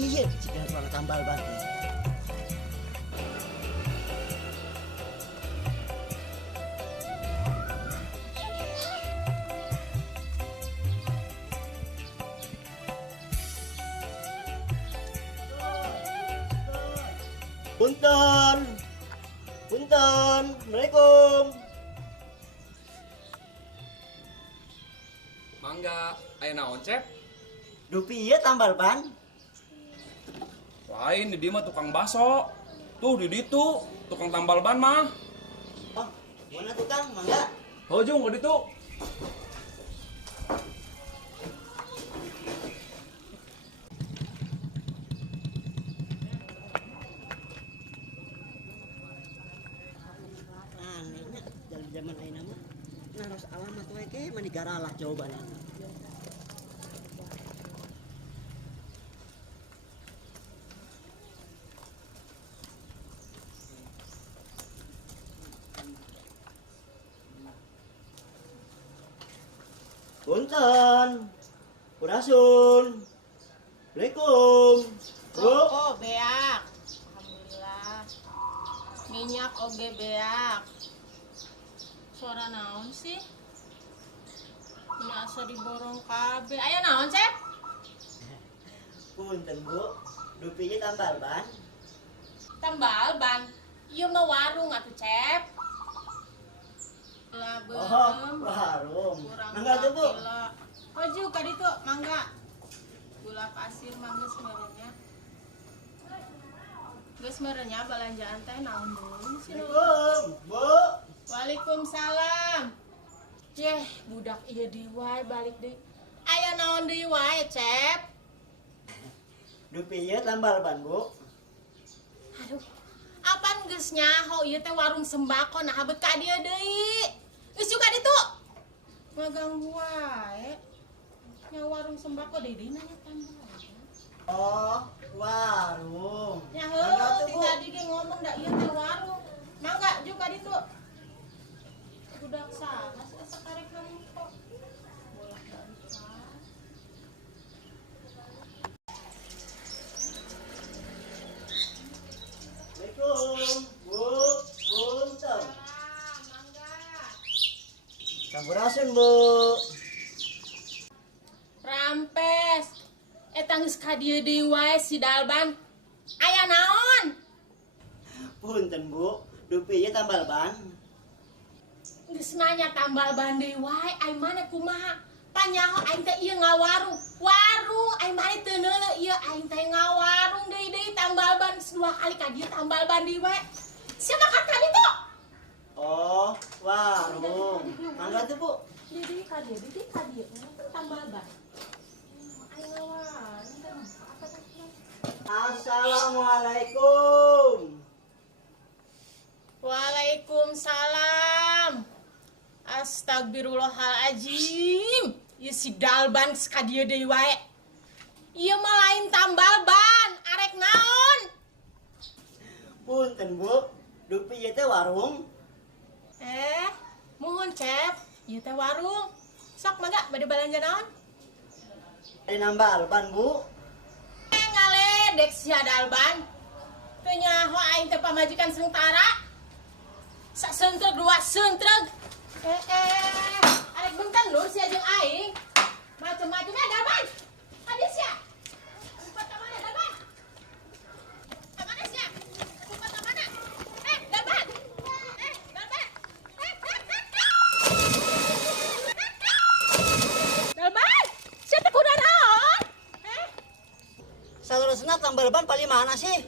Iya jika soal tambal ban. Punten, punten, Assalamualaikum. Mangga, aya naon, Cep? Dupi iya tambal ban. Lain di dieu mah tukang baso. Tuh di ditu, tukang tambal ban mah. Oh, mana tukang, mangga? Hojung di ditu. Anehnya dari zaman ayeuna mah naros alamat we ke mah digaralah jawabannya. Punten, Purasun, Assalamualaikum. Bu, Oh, beak. Alhamdulillah. Minyak oge beak. Suara naon sih? Ini asa diborong kabeh. Aya naon, Cep? punten Bu, dupi iya tambal ban. Tambal ban. Ieu mah warung atuh, Cep. Lah Oh, beum. warung. Kurang Mangga tuh Bu. kilo. Hoju ka ditu, mangga. Gula pasir mah geus merenya. Geus merenya balanjaan teh naon deui sih? Assalamualaikum, Bu. Waalaikumsalam. Yeh, budak ieu deui wae balik deui. Aya naon deui wae, Cep? Dupi iya tambal ban, Bu. Aduh, apaan geus nyaho ieu teh warung sembako nah habet ka dieu deui. Geus juga ditu. Ngaganggu wae. Nya warung sembako deui deui nanya tambal. Oh, warung. Nya Mangga heuh, tuh, ti Bu. tadi ge ngomong da ieu teh warung. Mangga juga ditu. Budak salah sakarek kamu kok. Bolak-balik. Assalamualaikum, Bu. Punten. Mangga. Sampurasun, Bu. Rampes. Eta geus ka dieu deui wae si Dalban. Aya naon? Punten, Bu. Dupi iya tambal ban. Geus nanya tambal ban deui wae, ai mane kumaha? Panyaho aing teh ieu ngawarung. Warung ai mane teu neuleuh ieu aing teh ngawarung deui tambal ban geus 2 kali ka dieu tambal ban deui wae. Siapa kata ditu? Oh, warung. Mangga tuh, Bu. Deui ka dieu tambal ban. Ai ngawarung teh apa teh? Assalamualaikum. Waalaikumsalam. Astagfirullahaladzim. Ieu si Dalban ka dieu deui wae. Ieu mah lain tambal ban, arek naon? Punten, Bu. Dupi iya teh warung. Muhun Cep, ieu teh warung. Sok mangga bade balanja naon? Ada nambal ban, Bu. Ngaledek si Dalban. Teu nyaho aing teh pamajikan sementara. Sak seuntreg 2 seuntreg. Arek beuntan lur sia jeung aing. Macem-macem Dalban. Habis ya. Umpat ka mana Dalban? Ka mana sia? Umpat ka mana? Dalban. Dalban. Dalban. Sia teh kuda naon? Saudara tambal ban paling mana sih?